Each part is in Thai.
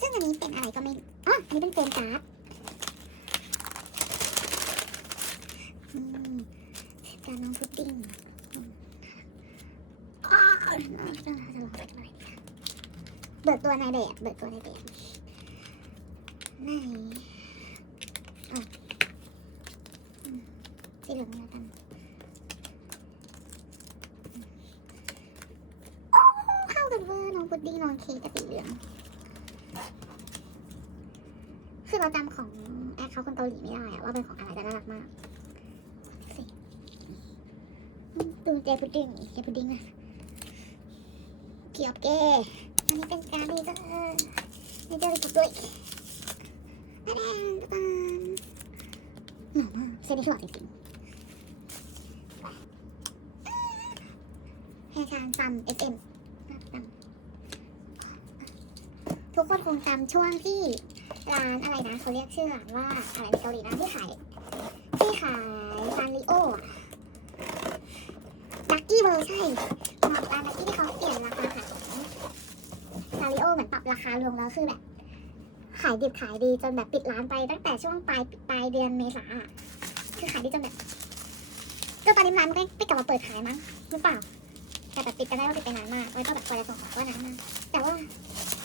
ซึ่งอันนี้เป็นอะไรก็ไม่อ๋ออันนี้เป็นเฟรมการ์ดการน้องพุดดิ้งจะลองจะลองเป็นอะไรเบิกตัวในแบบเบิกตัวในแบบนอะอืมสีเหลืองแล้วกัน เข้ากันเวอร์น้ องพุดดิ้งน้องเค้กกับสีเหลือง คือเราจำของแอคเขาคนเกาหลีไม่ได้อะว่าเป็นของอะไรแต่น่ารักมากสิดูเจพุดดิ้งเจพุดดิ้งอะเกียบเก้อันนี้เป็นการดีเจอร์ดีเจอร์ไปด้วยแดงตาลหนอมากเซนนี่หล่อจริงๆแฮร์ชานซัมเอสเอ็ม ทุกคนคงจำช่วงที่ร้านอะไรนะเขาเรียกชื่อร้านว่าอะไรเกาหลีนะที่ขายที่ขายซานริโออะดักกี้เบอร์ใช่ของร้านดักกี้ที่เขาเปลี่ยนราคาขายซานริโอเหมือนปรับราคาลงแล้วคือแบบขายดิบขายดีจนแบบปิดร้านไปตั้งแต่ช่วงปลายปลายเดือนเมษาคือขายดีจนแบบจนตอนนี้ร้านมันก็ไม่กลับมาเปิดขายมั้งหรือเปล่าแต่แบบปิดกันได้ว่าปิดไปนานมากแล้วก็แบบกว่าจะส่งของก็นานมากแต่ว่า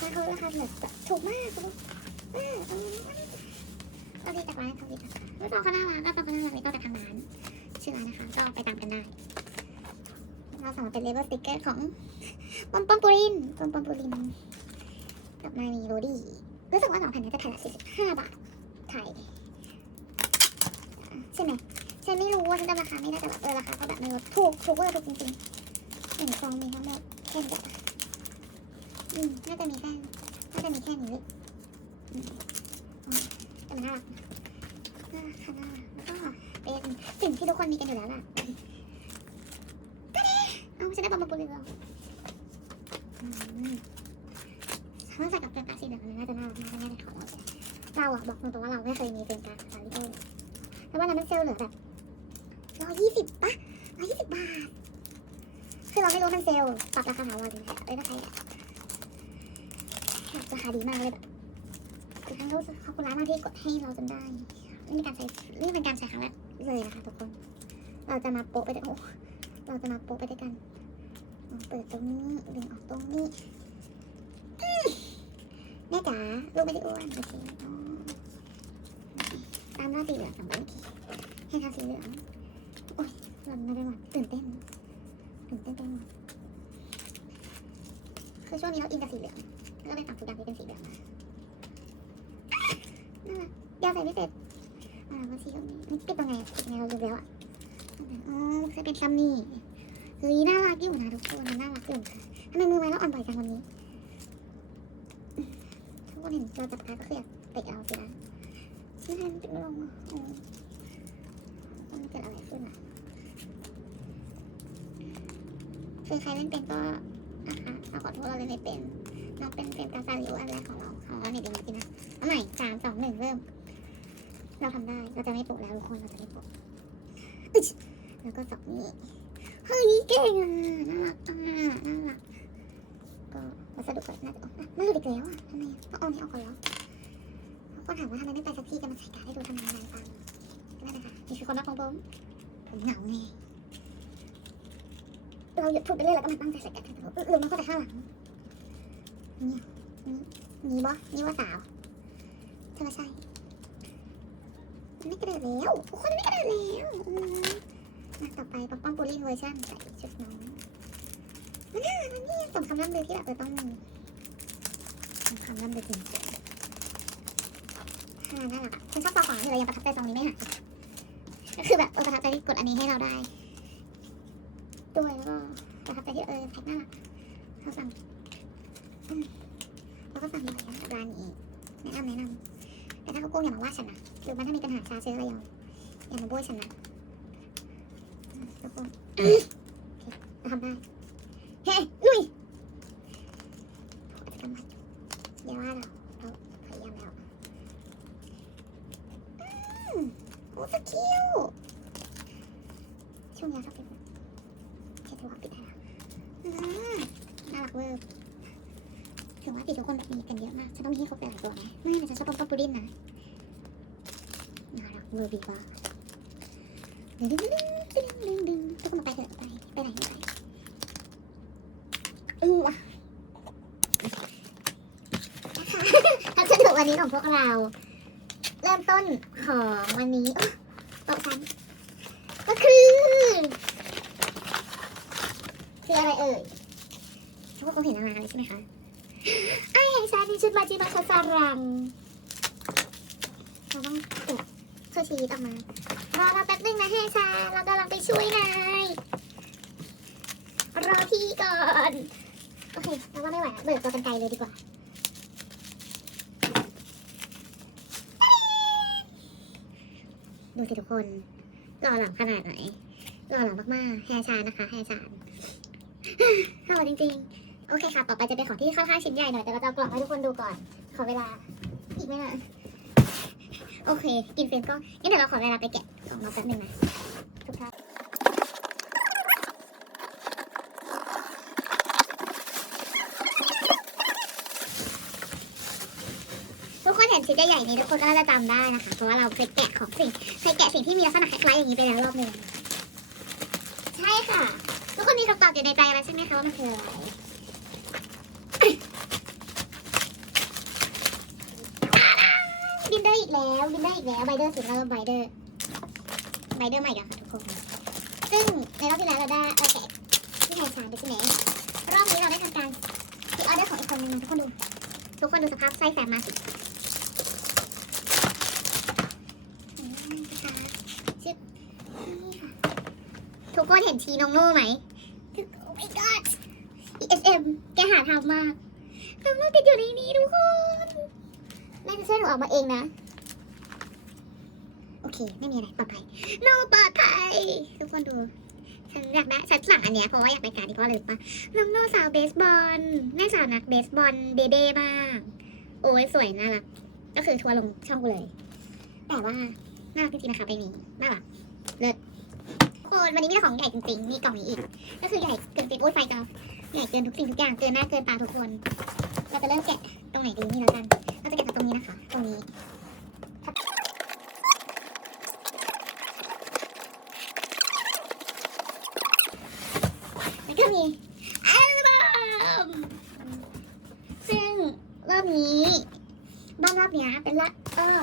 ร้าเขาราคาแบบถูกมากถูกมากก็ดีจากร้านเขาดีจากไม่ต้องเขาน่ารักก็ต้องเขาน่ารักนี่ก็จากทางร้านชื่อร้านนะคะก็ไปตามกันได้เราสั่งเป็นเลเวลสติ๊กเกอร์ของปอมปอมปูรินปอมปอมปูรินกับนามีโรดี้รู้สึกว่าสองแผ่นนี้จะแผ่นละสี่สิบห้าบาทไทยใช่ไหมฉันไม่รู้ว่าฉันจำราคาไม่ได้แต่แบบเออราคาก็แบบไม่ลดถูกถูกเวอร์ถูกจริงๆหนึ่งซองมีทั้งหมดแค่เดียว อืมน่าจะมีแค่น่าจะมีแค่นี้อืมแต่มันน่ารักน่ารักค่ะน่ารักแล้วก็เป็นสิ่งที่ทุกคนมีกันอยู่แล้วล่ะตาเด้เอาฉันได้บอมบ์ปูเลยเหรออืมถ้าใส่กับเป็นกาสีเหลืองมันน่าจะน่ารักมากแน่เลยของเราเราอะบอกตรงๆว่าเราไม่เคยมีเป็นกาซาริโอแล้ววันนั้นมันเซลล์เหลือแบบร้อยยี่สิบปะร้อยยี่สิบบาท คือเราไม่รู้มันเซลล์ปรับราคาถาวรหรือแค่เอ้ยถ้าใครแบบรา คาดีมากเลยแบบคือทั้งรู้สึกขอบคุณร้านมากที่กดให้เราจนได้นี่เป็นการใช้นี่เป็นการใช้ครั้งแรกเลยนะคะทุกคน เราจะมาโปะไปด้วยโอ้เราจะมาโปะไปด้วยกัน เปิดตรงนี้ดึงออกตรงนี้แม่จ๋าลูกไม่ได้อ้วนโอเคอ๋อตามหน้าสีเหลืองสองใบเมื่อกี้ให้ทาสีเหลืองโอ้ยหล่นมาไปหมดตื่นเต้นตื่นเต้นไปหมดคือช่วงนี้เราอินกับสีเหลือง ก็เลยสั่งทุกอย่างที่เป็นสีเหลืองมาน่ารักยาวใส่ไม่เสร็จอ่าบางทีก็มีมันปิดตรงไหนปิดยังไงเราลืมแล้วอะอ๋อมันคือเป็นซัมนี่เฮ้ยน่ารักอยู่นะทุกคนน่ารักอยู่ทำไมมือไม้เราอ่อนบ่อยจังวันนี้ทุกคนเห็นเราจับตาก็คืออยากเตะเราสินะไม่ทันติดไม่ลงอะมันเกิดอะไรขึ้นอะคือใครเล่นเป็นก็นะคะเราขอโทษเราเล่นไม่เป็น เราเป็นเฟรมกาซาริโออันแรกของเราของเราเนี่ยดีจรินะเอาใหม่สามสองหนึ่งเริ่ม เราทำได้ เราจะไม่โปะแล้วทุกคน เราจะไม่ปะอึ๊ยแล้วก็สองนี้ เฮ้ยเก่งอะ น่ารักอะน่ารัก ก็วัสดุก็น่าจะออกน่าจะอีกแล้วอะทำไมต้องเอานี่ออกก่อนแล้วก็ถามว่าทำไมไม่ไปสักที่จะมาใส่การให้ดูทำไมนานจังนั่นแหละคะนี่คือความรักของผม ผมเหงาไงเราหยุดพูดไปเรื่อยแล้วก็มาตั้งใจใส่กันหรือมันก็จะข้างหลัง นี่บอนี่ว่าสาวเธอไม่ใช่ไม่กระเดิดแล้วทุกคนไม่กระเดิดแล้วมาต่อไปป๊อปป้อมปูลินเวอร์ชันใส่ชุดน้องมันน่ามันนี่สมคำล่ำลือที่แบบจะต้องมีสมคำล่ำลือจริงๆน่ารักอะฉันชอบซองของที่เรายังประทับใจซองนี้ไม่หายก็คือแบบเออประทับใจที่กดอันนี้ให้เราได้ด้วยแล้วก็ประทับใจที่เออแพ็คน่ารักเขาสั่ง แล้วก็สั่งมาแล้วร้านนี้แนะนำแนะนำแต่ถ้าเขาโกงอย่ามาว่าฉันนะหรือว่าถ้ามีปัญหาชาเชื้ออะไรอย่าอย่ามาโบยฉันนะทุกคนเราทำได้ เฮ้ลุยทำไมอย่าว่าเราเราพยายามแล้วอืมโอ้สกิลช่วงนี้ชอบเป็นเช็ดตัวปิดให้ละอืมน่ารักเวอร์ คือ แต่ว่าติดทุกคนแบบมีกันเยอะมาก ฉันต้องมีให้ครบหลายๆตัวไหมไม่แต่ฉันชอบปอมปอมปูดินนะน่ารักเวอร์บีบ้าดึงดึงดึงดึงดึงดึงทุกคนมาไปเถอะไป ไปไหนไม่ไปอือว่ะนะคะทัศน วันนี้ของพวกเรา เริ่มต้นของวันนี้ต๊ะฉันก็คือ คืออะไรเอ่ยทุกคนคงเห็นอะไรเลยใช่ไหมคะไอ้แห่งชาติชุดมาจิมาคาซารังเราต้องเก็บเพื่อชีตออกมารอเราแป๊บนึงนะแห่งชาเรากำลังไปช่วยนายรอพี่ก่อน โอเคเราว่าไม่ไหวเบิกตัวกันไกลเลยดีกว่า สิทุกคนหล่อหลังขนาดไหนหล่อหลังมากๆแฮชานนะคะแฮชานหล่อจริงๆ โอเคค่ะ ต่อไปจะเป็นของที่ค่อนข้างชิ้นใหญ่หน่อย แต่เราจะกล่องให้ทุกคนดูก่อน ขอเวลา อีกไม่นานโอเค กินเฟรนก็งั้นเดี๋ยวเราขอเวลาไปแกะกล่องมาแป๊บนึงนะ ทุกท่านทุกคนเห็น ชิ้นใหญ่ๆนี้ทุกคนก็น่าจะจำได้นะคะ เพราะว่าเราเคยแกะของสิ่งเคยแกะสิ่งที่มีลักษณะคล้ายๆอย่างนี้ไปแล้วรอบหนึ่งใช่ค่ะ ทุกคนมีคำตอบอยู่ในใจแล้วใช่ไหมคะว่ามันคืออะไรบินเดอร์อีกแล้วบินเดอร์อีกแล้วไบเดอร์สิเราไบเดอร์ไบเดอร์ใหม่กันค่ะทุกคน ซึ่งในรอบที่แล้วเราได้เราแกะที่ไทยชาร์ดใช่ไหมรอบนี้เราได้ทำการพิออเดอร์ของอีกคนนึงทุกคนดู ทุกคนดูสภาพไส้แฟมมาสิอืมนะคะชึบนี่ค่ะทุกคนเห็นชีนงโน่ไหมคือ oh my god ESM แกหาทำมากน้องโน่ติดอยู่ในนี้ทุกคนแม่จะช่วยหนูออกมาเองนะ โอเค ไม่มีอะไรปลอดภัยหนูปลอดภัยทุกคนดู ฉันอยากได้ฉันสั่งอันเนี้ยเพราะว่าอยากไปการที่พ่อเลยปะน้องโน่สาวเบสบอลแม่สาวนักเบสบอลเบเบ้มากโอ้ยสวยน่ารัก ก็คือทัวร์ลงช่องกูเลย แต่ว่าน่ารักจริงๆนะคะไปนี้น่ารัก คนวันนี้มีของใหญ่จริงๆ มีกล่องนี้อีก ก็คือใหญ่เกินจริงโอ้ยไฟจอใหญ่เกินทุกสิ่งทุกอย่าง เกินหน้าเกินตาทุกคน เราจะเริ่มแกะตรงไหนดีนี่แล้วกัน เราจะแกะจากตรงนี้นะคะ ตรงนี้ แล้วก็มีอัลบั้มซึ่งรอบนี้บ้านรอบเนี้ยเป็นละเออ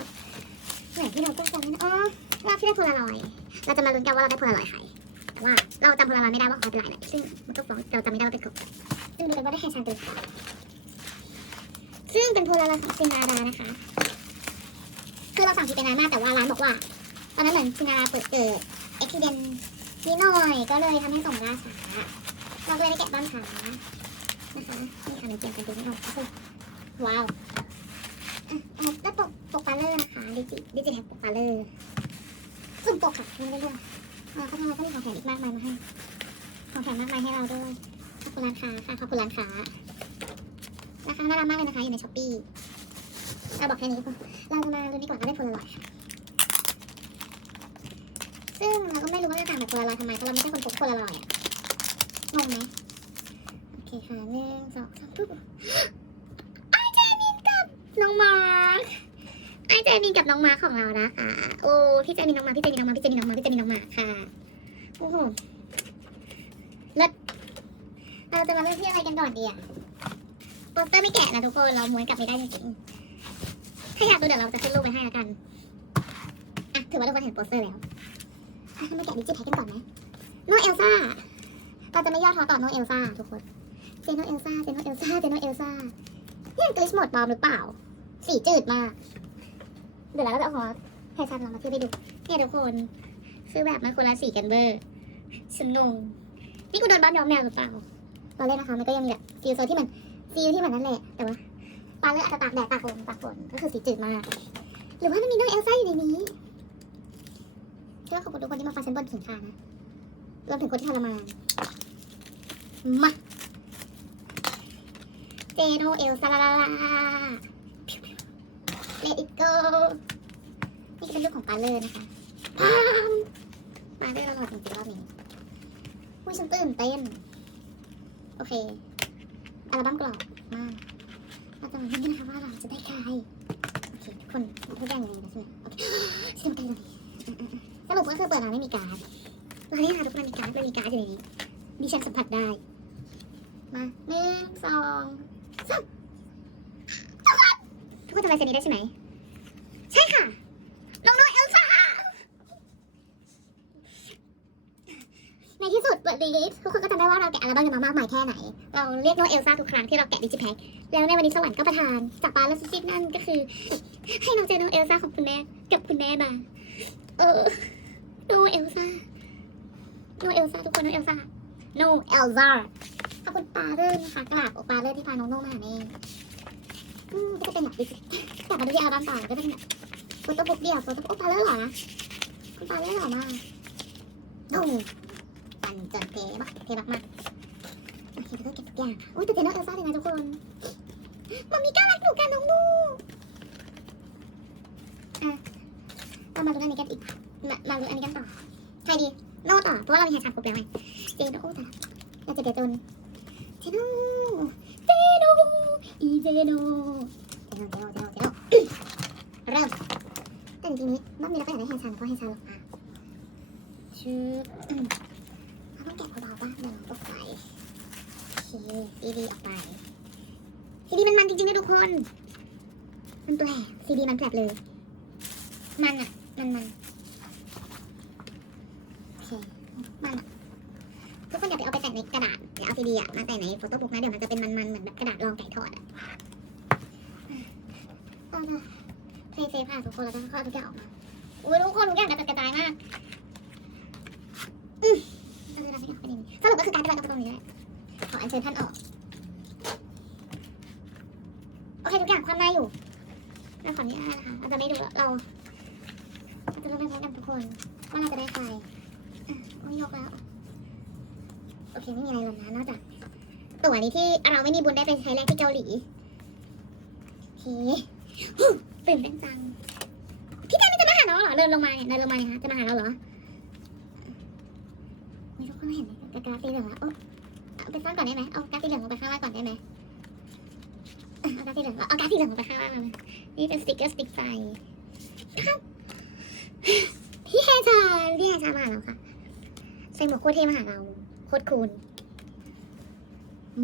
ไหนที่เราต้องจำได้นะอ๋อรอบที่ได้โพลารอยด์ เราจะมาลุ้นกันว่าเราได้โพลารอยใครแต่ว่าเราจำโพลารอยด์ไม่ได้ว่าเขาเป็นลายไหนซึ่งมันก็ฟ้องเราจำไม่ได้ว่าเป็นของใครซึ่งดูกันว่าได้แค่ชันตัวค่ะซึ่งเป็นโพลารอยด์ของซินาดานะคะ คือเราสั่งผิดไปนานมากแต่ว่าร้านบอกว่าตอนนั้นเหมือนซินาดาเปิดเกิดอ็กซิเดนนิดหน่อยก็เลยทำให้ส่งล่าช้าเราก็เลยได้แกะบ้านขานะคะนี่ค่ะหนูเตรียมกันดูไม่ออกก็คือว้าวอะแล้วปกปกปาเลอร์นะคะดิจิดิจิแท็กปกปาเลอร์ สุ่มปกค่ะไม่ได้เรื่องอ่าเขาทำไมก็มีของแถมอีกมากมายมาให้ ของแถมมากมายให้เราด้วย ขอบคุณร้านค้าค่ะ ขอบคุณร้านค้า ราคาน่ารักมากเลยนะคะ อยู่ในช้อปปี้เราบอกแค่นี้พอนเราจะมาดูดีกว่าว่าได้ผลอร่อยค่ะ ซึ่งเราก็ไม่รู้ว่าจะต่างจากผลอร่อยทำไม เพราะเราไม่ใช่คนพกผลอร่อยอะงงไหมโอเคค่ะหนึ่งสองสามปุ๊บไอเจมินกับน้องมาร์ค ไอเจมินกับน้องมาของเรานะคะ โอ้พี่เจมินน้องมาพี่เจมินน้องมาพี่เจมินน้องมาพี่เจมินน้องมาค่ะ โอ้โหเลิศเราจะมาเริ่มที่อะไรกันก่อนดีอะโปสเตอร์ไม่แกะนะทุกคน เราม้วนกลับไม่ได้จริงๆถ้าอยากดูเดี๋ยวเราจะขึ้นรูปไว้ให้แล้วกัน อะถือว่าทุกคนเห็นโปสเตอร์แล้วมาแกะดิจิทัลกันก่อนไหมโนเอลซ่า เราจะไม่ย่อท้อต่อโนเอลซ่าทุกคน เจโนเอลซ่า เจโนเอลซ่า เจโนเอลซ่าเนี่ยกลิชหมดปลอมหรือเปล่า สีจืดมาก เดี๋ยวเราก็จะเอาของแฟชั่นเรามาเทียบไปดูเนี่ยทุกคนคือแบบมันคนละสีกันเบอร์ฉันงงนี่กูโดนบ้านย้อมแมวหรือเปล่าตอนแรกนะคะมันก็ยังมีแบบฟิลโซที่มันฟิลที่มันนั่นแหละแต่ว่าปลาเลือดอาจจะตากแดดตากฝนตากฝนก็คือสีจืดมาก หรือว่ามันมีน้องเอลซ่าอยู่ในนี้เชื่อขอบคุณทุกคนที่มาฟังฉันบนเขียงคานะรวมถึงคนที่ทรมานมาเจโนเอลซาลาลา ลาเลดิโกนี่คือลูกของปาเลอร์นะคะพามปาเลอร์เราหลอดจริงๆรอบนี้อุ้ยฉันตื่นเต้น โอเค อัลบั้มกรอบมากเราจะมาดูนะคะว่าเราจะได้ใคร โอเคทุกคนทุกอย่างอยู่ในนี้แล้วใช่ไหมโอเคสนุกกันเลยสรุปก็คือเปิดมาไม่มีการ์ดเราเนี่ยค่ะทุกคนมีการ์ดไม่มีการ์ดอยู่ในนี้ดิฉันสัมผัสได้ มาหนึ่งสองสาม ทุกคนทุกคนจำลายเซนนี้ได้ใช่ไหม ใช่ค่ะ น้องน้อยเอลซ่า ในที่สุดเปิดรีลิสทุกคนก็จำได้ว่าเราแกะอัลบั้มกันมามากมายแค่ไหน เราเรียกน้องเอลซ่าทุกครั้งที่เราแกะดิจิแพ็คแล้วในวันนี้สวรรค์ก็ประทาน จากปาแล้วซิดนั่นก็คือ ให้น้องเจอน้องเอลซ่าของคุณแม่กับคุณแม่มา เออน้องเอลซ่าน้องเอลซ่าทุกคนน้องเอลซ่าน้องเอลซ่าขอบคุณปาเลอร์นะคะกราษอกปาเลอร์ที่พาน้องโน่มาหาแม่ อืมก็จะเป็นแบบดิจิแต่มาดูที่อัลบั้มต่อก็จะเป็นแบบโฟโต้บุ๊กเดียวโฟโต้บุ๊กปาเลอร์เหรอนะคุณปาเลอร์เหรอมากโน่ปันจนเทมากเทมากมากโอเคแล้วก็เก็บทุกอย่างอุ้ยแต่เจนน้องเอลซ่าเลยนะทุกคนมันมีกล้ารักหนูกันน้องนู่อะเรามาดูอันนี้กันอีกมามาดูอันนี้กันต่อใครดีโน่ต่อเพราะว่าเรามีแฮชแท็กครบแล้วไงเจนโอ้แต่เราจะเดี๋ยวจนเจโน่เจโน่ อีเจโน่เจโน่เจโน่เจโน่เจโน่เริ่มแต่จริงๆนี้รอบนี้เราก็อยากได้แฮนด์ชันเพราะแฮนด์ชันหรอกอะชื่ออืมเราต้องแกะเบาๆป่ะเดี๋ยวเราตกใจโอเคซีดีออกไปซีดีมันมันจริงๆนะทุกคน มันแปลกซีดีมันแปลกเลย มันอะ มันมันโอเคมันอะทุกคนอย่าไปเอาไปใส่ในกระดาษ อย่าเอาซีดีอะมาใส่ในโฟโต้บุ๊กนะเดี๋ยวมันจะเป็นมันๆเหมือนแบบกระดาษรองไก่ทอดอะเอาละเพลย์เซฟค่ะทุกคนแล้วก็เอทุกอย่างออกมาอุ้ยทุกคนทุกอย่างกระจัดกระจายมากอืมสรุปก็คือการจะวางตรงนี้แหละขออัญเชิญท่านออกโอเคทุกอย่างความน่าอยู่เราขออนุญาตนะคะเราจะไม่ดูเราเราจะไม่แพ้กันทุกคนว่าเราจะได้ใครอะโอ้ยยกแล้ว โอเคไม่มีอะไรหรอกนะนอกจากตั๋วนี้ที่เราไม่มีบุญได้ไปใช้แรกที่เกาหลีโอเฮ้ตื่นเต้นจัง พี่แทนนี่จะมาหาน้องเหรอเดินลงมาเนี่ยเดินลงมาเนี่ยฮะจะมาหาเราเหรอไม่ทุกคนเห็นไหมกราฟสีเหลืองแล้วโอ้เอาไปซ่อนก่อนได้ไหมเอากราฟสีเหลืองลงไปข้างล่างก่อนได้ไหมเอากราฟสีเหลืองเอากราฟสีเหลืองลงไปข้างล่างเลยนี่เป็นสติ๊กเกอร์สติ๊กไฟพี่แฮชาพี่แฮชามาหาเราค่ะใส่หมวกโคตรเท่มาหาเรา โคตรคูล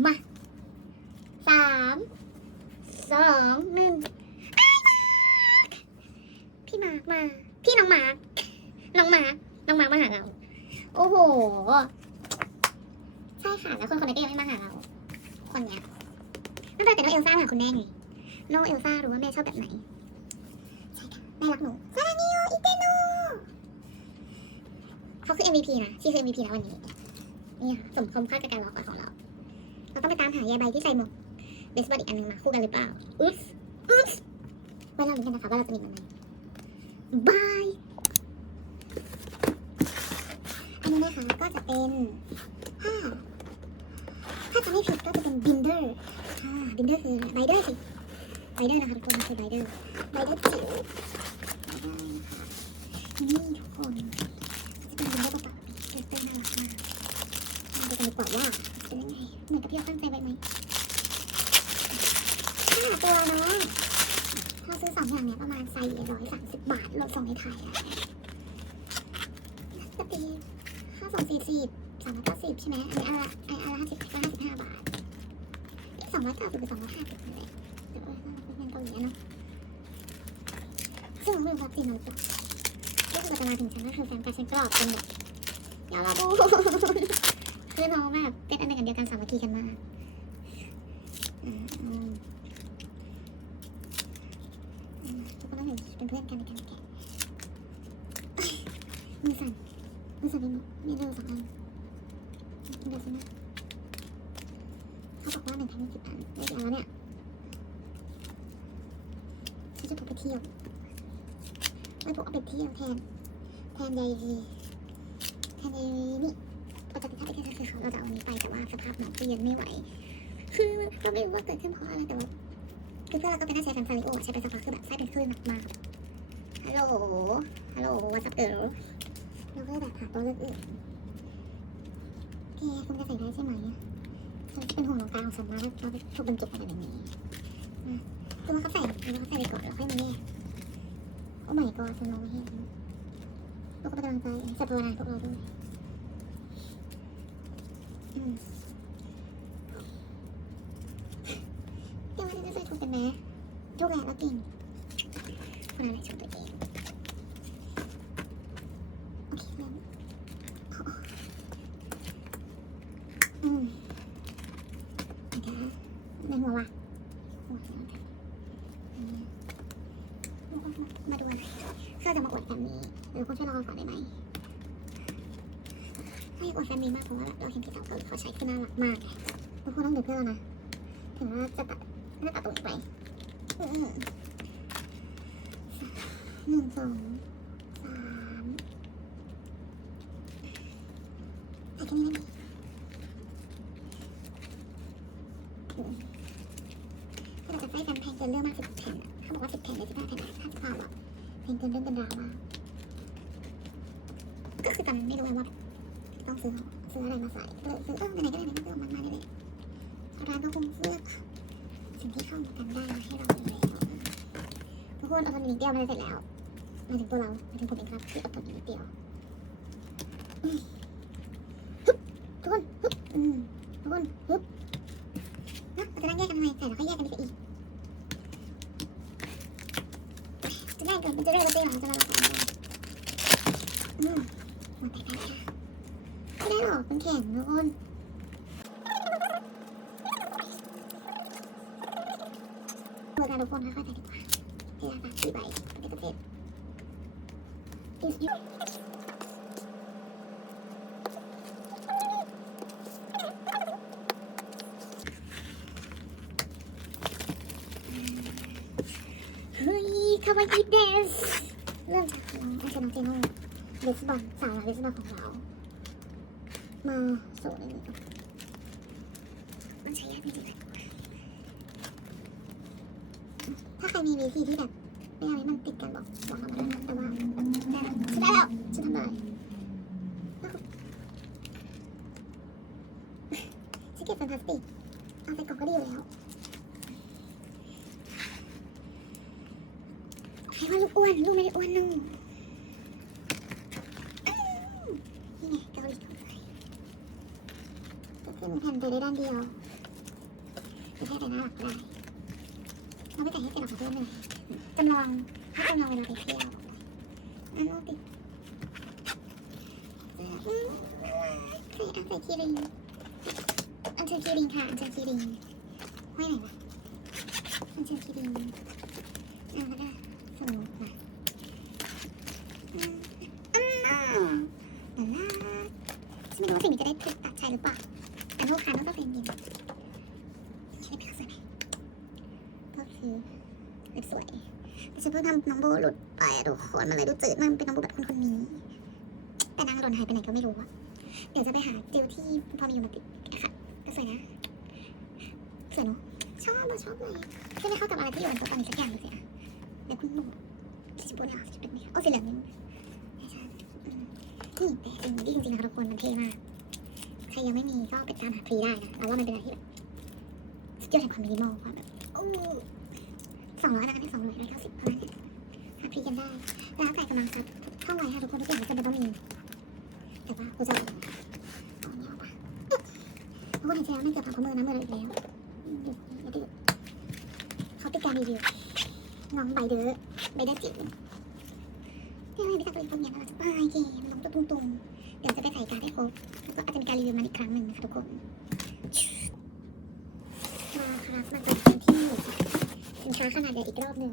มาสามสองหนึ่งอ้ายมาพี่มาร์คมา พี่น้องมาร์คน้องมาร์คน้องมาร์คมาหาเรา โอ้โห ใช่ค่ะ แล้วคนคนนี้ก็ยังไม่มาหาเรา คนเนี้ยไม่เป็นไรแต่น้องเอลซ่ามาหาคุณแม่ไง น้องเอลซ่ารู้ว่าแม่ชอบแบบไหน ใช่ค่ะ แม่รักหนูซาลานิโออิเตโนเขาคือ MVP นะ ที่คือ MVP นะวันนี้ นี่ค่ะสมคมค่ากับการรอคอยของเรา เราต้องไปตามหายายใบที่ใส่หมวกเบสบอลอีกอันหนึ่งมาคู่กันหรือเปล่า อุ๊บอุ๊บไว้เราลุ้นกันนะคะว่าเราจะมีมันไหมบายอันนี้นะคะก็จะเป็นถ้าถ้าจะไม่ผิดก็จะเป็นบินเดอร์อ่าบินเดอร์คือไบเดอร์สิไบเดอร์นะคะทุกคนคือไบเดอร์ไบเดอร์จิ๋วนี่ทุกคน กันดีกว่าว่าเป็นยังไงเหมือนกับที่เราตั้งใจไว้ไหมค่าตัวเนาะเราซื้อสองอย่างเนี้ยประมาณไซส์ร้อยสามสิบบาทเราส่งในไทยอะจะตีค่าส่งสี่สิบสามร้อยเก้าสิบใช่ไหมอันนี้อันละอันละห้าสิบก็ห้าสิบห้าบาทนี่สองร้อยเก้าสิบหรือสองร้อยห้าสิบเลยเดี๋ยวเราเป็นเงินเกาหลีเนาะซึ่งเราไม่รู้ว่าจริงหรือเปล่าที่คือจะมาถึงฉันก็คือแฟนการฉันกรอบเป็นแบบอย่าเราดู คือน้องแบบเป็นอันหนึ่งอันเดียวกันสามัคคีกันมากทุกคนต้องเป็นเพื่อนกันในการแกะมือสั่นมือสั่นมีมีเร็วสองอันเดี๋ยวสินะเขาบอกว่าหนึ่งแท่งสิบอันได้กี่อันแล้วเนี่ยฉันจะพกไปเที่ยวไม่พกเอาไปเที่ยวแทนแทนยายดี ภาพน้องคือยังไม่ไหว คือเราไม่รู้ว่าเกิดขึ้นเพราะอะไรแต่ว่าคือเพื่อนเราก็เป็นนักใช้แฟนฟาริโอใช้ไปสักพักคือแบบไส้เป็นคลื่นมากๆฮัลโหลฮัลโหลวัสับเอ๋อเราก็แบบหาตัวเลือกอื่นแกคุณจะใส่ได้ใช่ไหมฉันเป็นห่วงน้องกาของฉันมากแล้วเราถูกบรรจุอะไรแบบนี้คือว่าเขาใส่คือว่าเขาใส่ไปก่อนแล้วค่อยมาแยกโอ้ my god ฉันมองไม่เห็นพวกเขาเป็นกำลังใจสัปดาห์พวกเราด้วยอืมแต่ว่า จะใส่ถูกกันไหมถูกแล้วแล้วเก่งคนอะไรชมตัวเองโอเคเริ่มอืมนะคะในหัววะหัวมาดูอะไรเสื้อจะมาอวดแฟนนี้หรือคุณช่วยเราก่อนได้ไหมให้อวดแฟนนี้มากเพราะว่าเราเห็นที่สาวเกาหลีเขาใช้คือน่ารักมากทุกคนต้องดูเพื่อนเรานะถึงว่าจะตัด น่าตัดตรงไปหนึ่งสองสามใส่แค่นี้ได้ไหมอืมถ้าเราจะใส่กันแพงเกินเรื่องมากสิบแผ่นอะเขาบอกว่าสิบแผ่นหรือสิบห้าแผ่นอะห้าสิบห้าหรอแพงเกินเรื่องเป็นดราม่าก็คือตอนนั้นไม่รู้ว่าต้องซื้อซื้ออะไรมาใส่เลยซื้อเออไหนก็ได้ไหนก็เอามันมาเลยร้านก็คงเลือก สิ่งที่เข้ากันได้มาให้เราดูแล้วทุกคนเอาตัวนี้นิดเดียวมันจะเสร็จแล้วมาถึงตัวเรามาถึงผมเองครับที่เอาตัวนี้นิดเดียวอืมฮึบทุกคนฮึบอืมทุกคนฮึบนะเราจะนั่งแยกกันทำไมใส่แล้วก็แยกกันไปอีกจะได้กันเป็นจะได้ก็ตีหรอจะมาหลอกกันอืมหัวแตกกันค่ะไม่ได้หรอกเป็นแข็งทุกคน เมื่อการทุกคนค่อยๆใส่ดีกว่าเวลาสามสี่ใบเป็นกระเทศ Is you เฮ้ยคาวาอิเดสเริ่มจากน้องอันเชนองเจโน่เบสบอลสาวเบสบอลของเรา มาสู่ในนี้ก่อนมันใช้ยากจริงๆถ้าใครมีวิธีที่แบบไม่ทำให้มันติดกันบอกบอกเรามาด้วยนะแต่ว่าได้แล้วฉันได้แล้วฉันทำได้สเก็ตแฟนตาสติกเอาใส่กล่องก็ดีอยู่แล้วใครว่าลูกอ้วนลูกไม่ได้อ้วนนู่นนี่ไงเกาหลีถูกใจก็คือมีแผ่นไปได้ด้านเดียว ไม่ใช่แต่น่ารักได้เราไม่แต่ให้เสร็จหรอกค่ะเพื่อนเลยจำลองให้จำลองเวลาไปเที่ยวอันโนติใส่อันใส่คีริงอันเชิญคีริงค่ะอันเชิญคีริงห้อยไหนวะอันเชิญคีริงอ่าแล้วก็สมุดมาอืมอ่าลาลาฉันไม่รู้ว่าสิ่งนี้จะได้ถูกตัดใช้หรือเปล่าแต่พวกค้าต้องเป็นยินใช่ไหมคะสวยไหม ก็คือเล็บสวยแต่ฉันเพิ่งทำน้องโบหลุด ไปอะทุกคนมันเลยดูจืดมากมันเป็นน้องโบแบบคนคนนี้ แต่นางหล่นหายไปไหนก็ไม่รู้อะเดี๋ยวจะไปหาเจลที่พอมีอยู่มาติดอะค่ะก็สวยนะสวยเนาะชอบอะชอบเลยคือไม่เข้ากับอะไรที่อยู่บนโต๊ะตอนนี้สักอย่างเลยสิอะเดี๋ยวคุณหนูสีชมพูเนี่ยสีชมพูเนี่ยเอาสีเหลืองนี่ใช่อืมนี่แต่จริงดีจริงๆนะทุกคนมันเท่มาก ใครยังไม่มีก็ไปตามหาฟรีได้นะเราว่ามันเป็นอะไรที่แบบสุดยอดแห่งความมินิมอลความแบบอู้สองร้อยนะคะที่สองร้อยร้อยเก้าสิบประมาณนี้ พรีกันได้แล้วแต่กำลังซับเท่าไหร่ค่ะทุกคนทุกอย่างจะต้องมีแต่ว่ากูจะเอาเอเนี่ยเอาะทุกคนเห็นใช่ไหมมันเกือบผ่านข้อมือนะมือเราอีกแล้วอย่าดื้อเขาติดการรีวิวน้องใบเด้อใบเด้อจิ๋วเดี๋ยวให้พี่ตาตัวเองตรงนี้เราจะป้ายเกมน้องตัวตุ้มๆเดี๋ยวจะไปใส่การให้ครบแล้วก็อาจจะมีการรีวิวมันอีกครั้งหนึ่งนะคะทุกคนมาครับมาเป็นที่สินค้าขนาดใหญ่อีกรอบหนึ่ง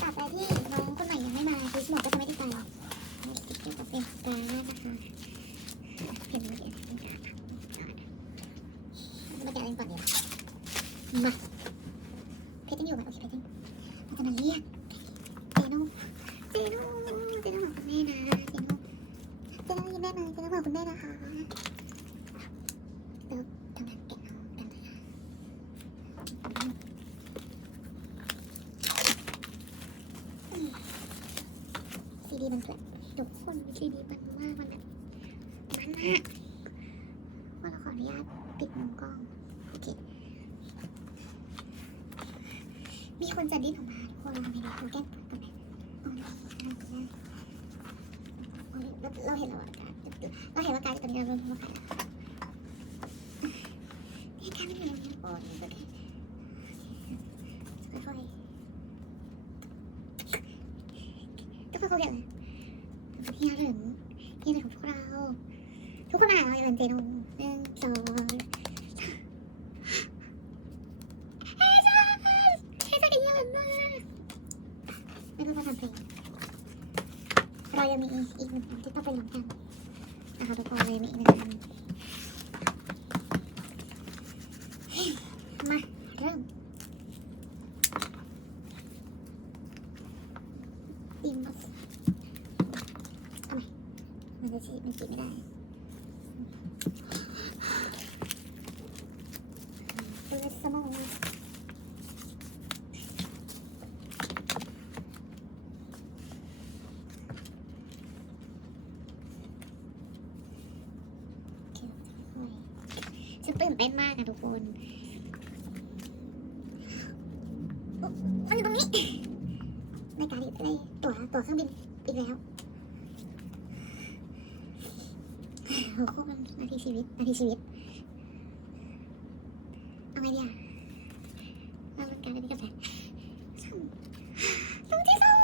ตัดไปที่น้องคนใหม่ยังไม่มาคริสหมดก็จะไม่ได้ใส่ไม่ได้ติดกับเป็นการดนะคะเห็นไหมเดี๋ยวเป็นการดมาแกะเล่นก่อนเดี๋ยวมาเพชรยังอยู่ไหมโอเคเพชรยังเราจะมาเรียกเจโน่เจโน่เจโน่ของคุณแม่นะเจโน่เจโน่ยิ้มได้ไหมเจโน่ของคุณแม่นะคะเดี๋ยวทำการแกะเอากันนะคะ ดีมันแบบทุกคนซีดีมันมากมันแบบมันมากว่าเราขออนุญาตปิดมุมกล้องโอเค มีคนจะดิ้นออกมาทุกคนเราทำไงดีเราแก้ปวดกันไหมเอาดิเอาดิเอาดิเราเราเห็นแล้วว่าการเราเห็นว่าการตอนนี้เราเริ่มว่าการนี่การไม่เหนื่อยนะโอ้ยโอเคค่อย ๆทุกคนเขาเห็นเลยเฮียถึงเฮียถึงของพวกเรา ทุกคนมาหาเราอย่างเจนูหนึ่งสองเฮ้ยจ้าเฮ้ยจ้าดีเยอะมากไม่ต้องมาทำเพลงเรายังมีอีกหนึ่งอันที่ต้องไปลองกันนะคะทุกคนเรายังมีอีกหนึ่งอันมาเริ่มดิมบสเอาใหม่มันจะฉีดมันฉีดไม่ได้ ตัวสมอง ฉันตื่นเต้นมากนะทุกคน มันอยู่ตรงนี้ในการดิเลยตั๋วตั๋วเครื่องบินอีกแล้วโอ้โหมันนาทีชีวิตนาทีชีวิต เอาไงดีอะเราเป็นการเล่นกาแฟช่องช่องที่สอง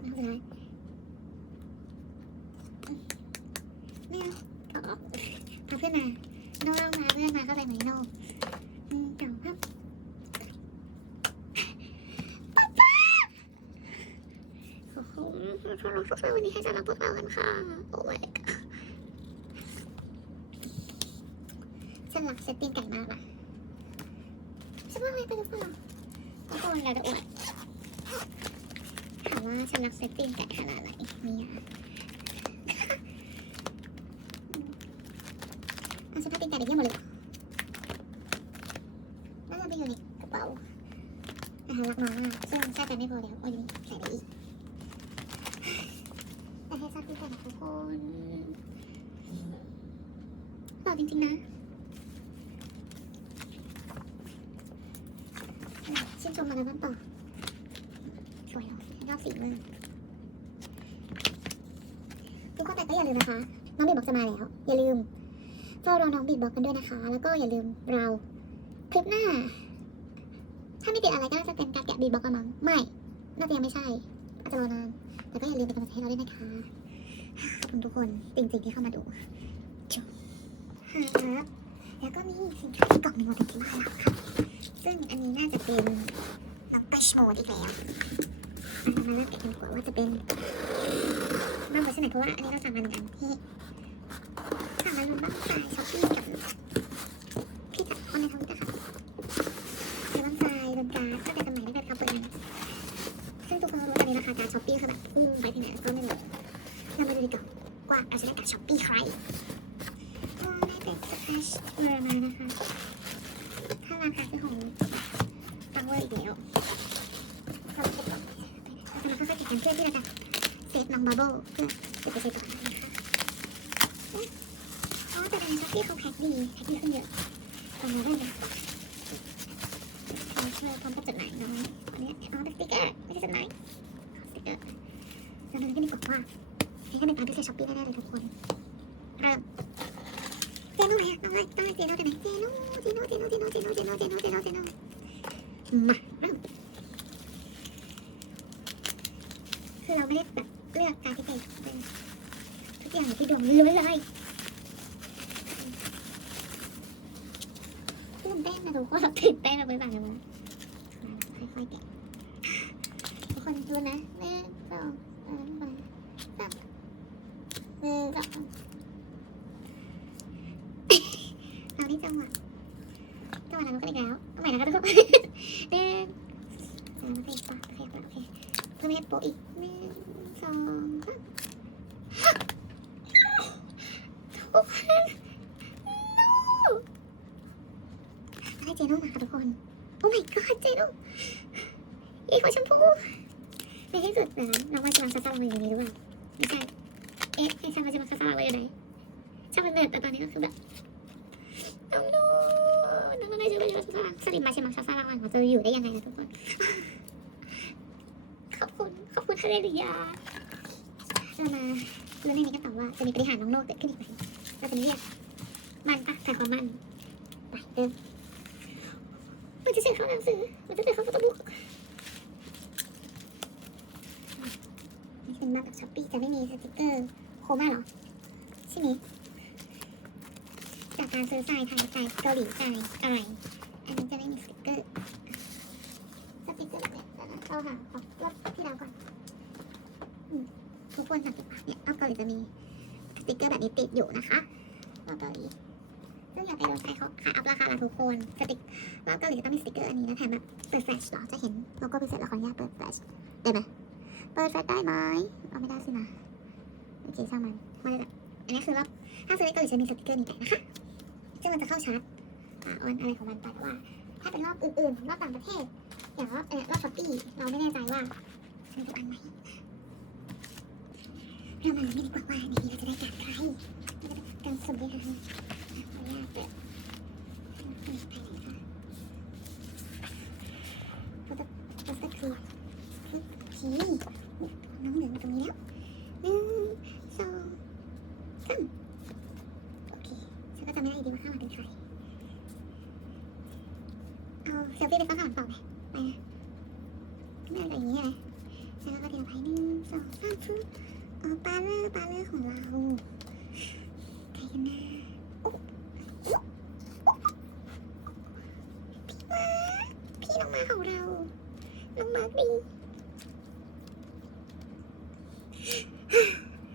น้ำสุดท้ายไม่เอาเอาออกพาเพื่อนมาโน่เรามาเพื่อนมาเข้าใจไหมโน่อืมเก่าครับป๊าป๊าโอ้โหพวกเราพวกเราวันนี้ให้สาระพวกเรากันค่ะ โอ้ my god ฉันรักเซตติ้งไก่มากอะ ฉันว่าอะไรไปทุกคนหรอทุกคนเราจะอวดถามว่าฉันรักเซตติ้ไก่ขนาดไหนเนี่ยเอาฉันไปติ้งไก่ไปเยี่ยมหมดเลยเหรอน่าไปอยู่ในกระเป๋านะคะรักน้องมากซึ่งใส่ไปไม่พอแล้วโอ้ยนี่ใส่ได้อีกแต่ให้ทราบทุกคนนะทุกคนหล่อจริงๆนะ ชื่นชมมาแล้วกันต่อสวยเนาะยอดสีมากทุกคนแต่ก็อย่าลืมนะคะ น้องบีบอกจะมาแล้ว อย่าลืมเฝ้ารอ น้องบีบอกกันด้วยนะคะ แล้วก็อย่าลืมเราคลิปหน้า ถ้าไม่ติดอะไรก็น่าจะเป็นการแกะบีบอกกันมั้งไม่ น่าจะยังไม่ใช่ อาจจะรอนาน แต่ก็อย่าลืมเป็นกำลังใจให้เราด้วยนะคะ ขอบคุณทุกคนจริงๆที่เข้ามาดูจุ๊บหายครับแล้วก็มีสินค้าที่กล่องหนึงมาเป็นที่น่ารักค่ะ ซึ่งอันนี้น่าจะเป็นน้ำปัชโมดอีกแล้วอะมาเริ่มกันดีกว่าว่าจะเป็นมากกว่าที่ไหนเพราะว่าอันนี้เราสั่งมาเหมือนกันที่ Hadi bakalım. Çok iyi geldin. จดหมายสติกเกอร์เรามาดูกันดีกว่าว่านี่ก็เป็นการพิเศษช้อปปี้แน่ๆเลยทุกคนเริ่มเจโน่ไหนอะน้องไล่ต้องไล่เจโน่ได้ไหมเจโน่เจโน่เจโน่เจโน่เจโน่เจโน่เจโน่เจโน่เจโน่มาเริ่มคือเราไม่ได้แบบเลือกการที่จะเป็นทุกอย่างอยู่ที่ดวงล้วนเลยตื่นเต้นนะทุกคนตื่นเต้นเราไปฟังกันมาค่อยๆแกะทุกคนดูนะหนึ่งสองสามสามสามหนึ่งสอง เราที่จังหวะจังหวะนั้นก็อีกแล้วเอาใหม่นะคะทุกคนเด้งสามสี่ปะโอเคโอเคเพิ่มให้โปะอีกหนึ่งสองสาม ทุกคน no อะไรเจโน่นะคะทุกคน โอ้ my god เจโน่อีกหัวชมพูในที่สุดนะน้องมาจะมาซาซาลาอยู่นนี้หรือเปล่าไม่ใช่ เอ๊ะไอ้ชามาจะมาซาซาลาอยู่ไหนชามันเนิร์ดแต่ตอนนี้ก็คือแบบน้องดูน้องไม่จะไปอยู่ซาซาลาสลิมมาใช่ไหมซาซาลามันจะอยู่ได้ยังไงนะทุกคน ขอบคุณ ขอบคุณทะเลริยาเรามาเรื่องในนี้กันต่อว่าจะมีปฏิหารน้องโน่เกิดขึ้นอีกไหม เราจะเรียกมันปะใส่ความมันไปเดิมมันจะเชิญเข้าหนังสือมันจะเชิญเข้าโฟโต้บุ๊กนี่เป็นมากับช้อปปี้จะไม่มีสติกเกอร์โคม่าหรอใช่ไหมจากการซื้อจ่ายไทยจ่ายเกาหลีจ่ายอะไรอันนี้จะไม่มีสติกเกอร์สติกเกอร์แบบเนี้เดี๋ยวนะเราหาของรอบที่แล้วก่อนทุกคนสังเกตเนี่ยรอบเกาหลีจะมี สติกเกอร์แบบนี้ติดอยู่นะคะรอบเกาหลีซึ่งอย่าไปโดนใครเขาขายอัพราคาละทุกคนสติกรอบเกาหลีจะต้องมีสติกเกอร์อันนี้นะแถมแบบเปิดแฟลชหรอจะเห็นโลโก้พิเศษแล้วขออนุญาตเปิดแฟลชได้ไหมเปิดแฟลชได้ไหมเอาไม่ได้สินะโอเคช่างมันมาเลยแบบอันนี้คือรอบถ้าซื้อในเกาหลีจะมีสติกเกอร์นี้แต่นะคะซึ่งมันจะเข้าชาร์จอ่าอนอะไรของมันไปแต่ว่า ถ้าเป็นรอบอื่นๆรอบต่างประเทศอย่างรอบเออรอบช้อปปี้เราไม่แน่ใจว่ามันจะอันไหน เรามาไม่ดีกว่าว่าในนี้เราจะได้การใครเราจะได้การสุ่มด้วยกันขออนุญาตเปิดไปไหนคะเราจะเราจะคือทีน้องเหลือมาตรงนี้แล้วหนึ่งสองสามโอเคฉันก็จำไม่ได้ดีว่าข้างหลังเป็นใครเอาเซลฟี่ไปข้างหลังต่อไหมไปนะไม่อะไรอย่างเงี้ยนะแล้วก็เดี๋ยวไปหนึ่งสองสามฟึ๊ บอ๋อปลาเลอร์ปลาเลอร์ของเราใครกันนะโอ้โอ้โอ้พี่มาร์คพี่น้องมาร์คของเรา น้องมาร์คดี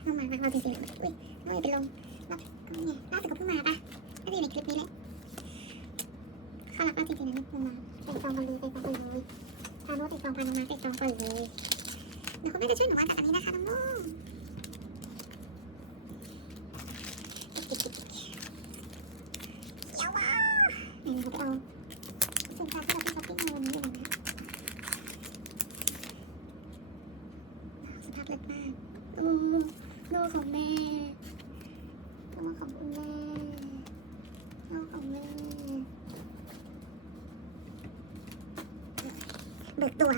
น้องมาร์ครักเราจริงๆเลยอุ้ยน้อยไปลงรับเนี่ยล่าสุดก็เพิ่งมาปะก็อยู่ในคลิปนี้แหละเขารักเราจริงๆนะน้องมาร์คเป็นจองกันเลยเป็นจองกันเลย พาโน้ตติดจองพาน้องมาติดจองก่อนเลยเดี๋ยวคุณแม่จะช่วยหนูวาดแบบนี้นะคะน้องโม่เยาว้าไหนเราไปเอาสินค้าที่เราไปช้อปปิ้งในวันนี้เลยนะสภาพเล็กมากโอ้โน่ของแม่โน่ของคุณแม่โน่ของแม่เบิกตัว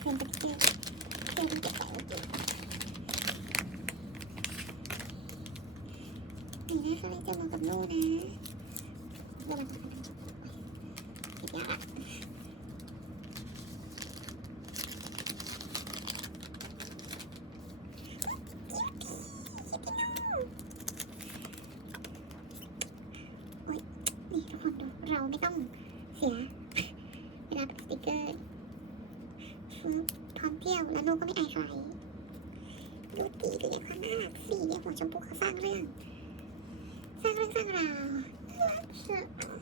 เป็นสติ๊กเกอร์เป็นสติ๊กเกอร์นี่นะเขาเจะมากับโน่นะระวังกันนะอีกอย่างละโอ๊ยนี่ทุกคนดูเราไม่ต้องเสีย เวลาสติ๊กเกอร์ พร้อมเที่ยวแล้วโนก็ไม่อายใครดูตีดูอย่างความน่ารักสิ เนี่ย